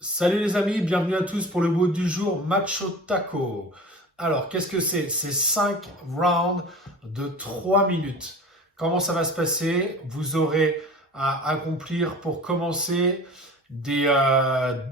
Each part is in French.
Salut les amis, bienvenue à tous pour le mot du jour, Macho Taco. Alors, qu'est-ce que c'est? C'est 5 rounds de 3 minutes. Comment ça va se passer? Vous aurez à accomplir pour commencer des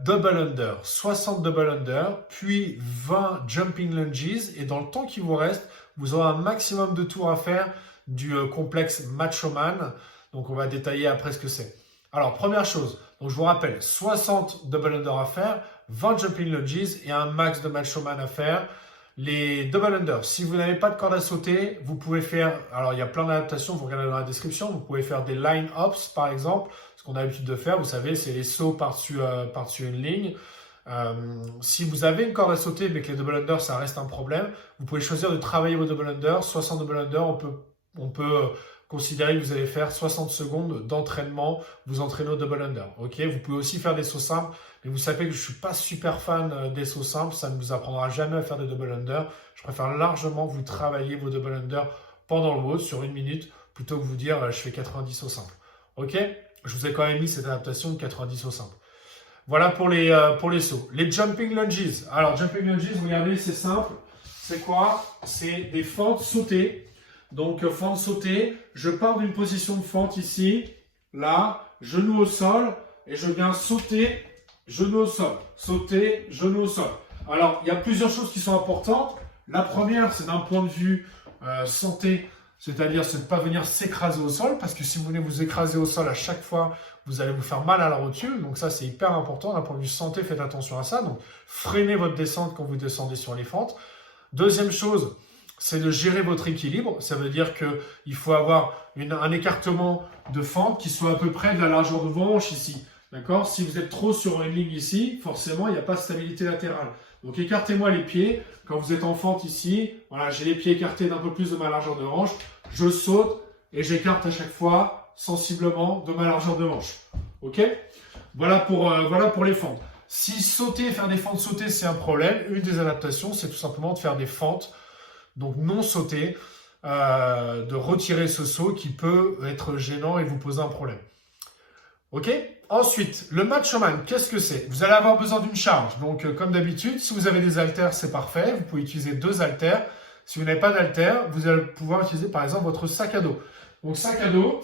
double under, 60 double under, puis 20 jumping lunges. Et dans le temps qui vous reste, vous aurez un maximum de tours à faire du complexe Macho Man. Donc, on va détailler après ce que c'est. Alors, première chose, donc je vous rappelle, 60 double under à faire, 20 jumping lunges et un max de Macho Man à faire. Les double under, si vous n'avez pas de corde à sauter, vous pouvez faire, alors il y a plein d'adaptations, vous regardez dans la description, vous pouvez faire des line ups par exemple, ce qu'on a l'habitude de faire, vous savez, c'est les sauts par-dessus une ligne. Si vous avez une corde à sauter mais que les double under ça reste un problème, vous pouvez choisir de travailler vos double under, 60 double under, on peut considérer que vous allez faire 60 secondes d'entraînement, vous entraînez au double under. Ok, vous pouvez aussi faire des sauts simples, mais vous savez que je ne suis pas super fan des sauts simples, ça ne vous apprendra jamais à faire des double under. Je préfère largement vous travailler vos double under pendant le WOD sur une minute plutôt que vous dire je fais 90 sauts simples. Ok, je vous ai quand même mis cette adaptation de 90 sauts simples. Voilà pour les sauts. Les jumping lunges. Alors, jumping lunges, regardez, c'est simple. C'est quoi? C'est des fentes sautées. Donc, fente sautée, je pars d'une position de fente ici, là, genou au sol, et je viens sauter, genou au sol, sauter, genou au sol. Alors, il y a plusieurs choses qui sont importantes. La première, c'est d'un point de vue santé, c'est-à-dire c'est de ne pas venir s'écraser au sol, parce que si vous venez vous écraser au sol à chaque fois, vous allez vous faire mal à la rotule. Donc ça, c'est hyper important. D'un point de vue santé, faites attention à ça. Donc, freinez votre descente quand vous descendez sur les fentes. Deuxième chose, c'est de gérer votre équilibre. Ça veut dire qu'il faut avoir un écartement de fente qui soit à peu près de la largeur de vos hanches ici. D'accord? Si vous êtes trop sur une ligne ici, forcément, il n'y a pas de stabilité latérale. Donc, écartez-moi les pieds. Quand vous êtes en fente ici, voilà, j'ai les pieds écartés d'un peu plus de ma largeur de hanche. Je saute et j'écarte à chaque fois sensiblement de ma largeur de hanche. Ok? Voilà pour les fentes. Si sauter, faire des fentes sautées, c'est un problème, une des adaptations, c'est tout simplement de faire des fentes donc non sauter, de retirer ce saut qui peut être gênant et vous poser un problème. Ok? Ensuite, le Macho Man, qu'est-ce que c'est? Vous allez avoir besoin d'une charge. Donc, comme d'habitude, si vous avez des haltères, c'est parfait. Vous pouvez utiliser 2 haltères. Si vous n'avez pas d'haltères, vous allez pouvoir utiliser par exemple votre sac à dos. Donc, sac à dos.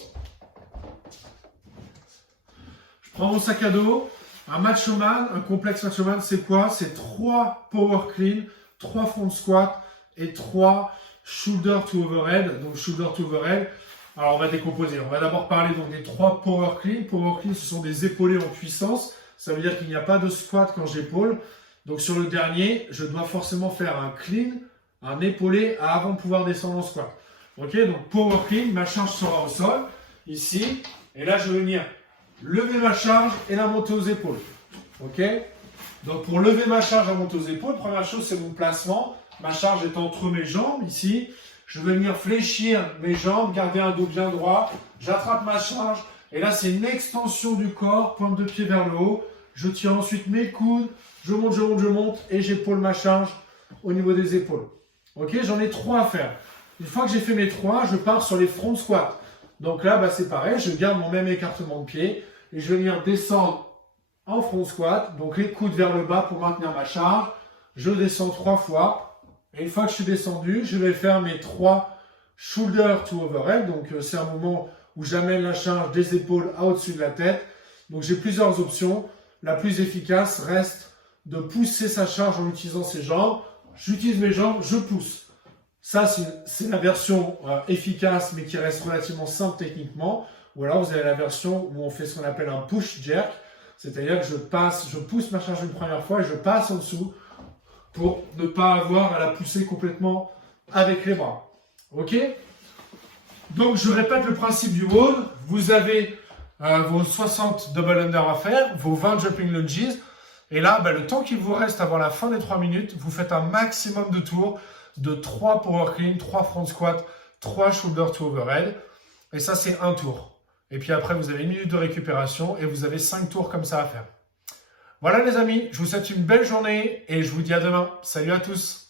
Je prends mon sac à dos. Un Macho Man, un complexe Macho Man, c'est quoi? C'est 3 power clean, 3 front squat et 3 shoulder to overhead. Donc shoulder to overhead. Alors on va décomposer. On va d'abord parler donc des 3 power clean. Power clean, ce sont des épaulés en puissance. Ça veut dire qu'il n'y a pas de squat quand j'épaule. Donc sur le dernier, je dois forcément faire un clean, un épaulé avant de pouvoir descendre en squat. Ok, donc power clean, ma charge sera au sol, ici. Et là, je vais venir lever ma charge et la monter aux épaules. Ok? Donc pour lever ma charge et monter aux épaules, première chose, c'est mon placement. Ma charge est entre mes jambes, ici. Je vais venir fléchir mes jambes, garder un dos bien droit. J'attrape ma charge. Et là, c'est une extension du corps, pointe de pied vers le haut. Je tire ensuite mes coudes. Je monte, je monte, je monte. Et j'épaule ma charge au niveau des épaules. Ok, j'en ai 3 à faire. Une fois que j'ai fait mes 3, je pars sur les front squats. Donc là, c'est pareil. Je garde mon même écartement de pied. Et je vais venir descendre en front squat. Donc les coudes vers le bas pour maintenir ma charge. Je descends 3 fois. Et une fois que je suis descendu, je vais faire mes 3 shoulder to overhead. Donc, c'est un moment où j'amène la charge des épaules au-dessus de la tête. Donc, j'ai plusieurs options. La plus efficace reste de pousser sa charge en utilisant ses jambes. J'utilise mes jambes, je pousse. Ça, c'est la version efficace, mais qui reste relativement simple techniquement. Ou alors, vous avez la version où on fait ce qu'on appelle un push jerk. C'est-à-dire que je pousse ma charge une première fois et je passe en dessous pour ne pas avoir à la pousser complètement avec les bras. Ok? Donc, je répète le principe du WOD. Vous avez vos 60 double under à faire, vos 20 jumping lunges. Et là, le temps qu'il vous reste avant la fin des 3 minutes, vous faites un maximum de tours de 3 power clean, 3 front squat, 3 shoulder to overhead. Et ça, c'est un tour. Et puis après, vous avez 1 minute de récupération et vous avez 5 tours comme ça à faire. Voilà les amis, je vous souhaite une belle journée et je vous dis à demain. Salut à tous!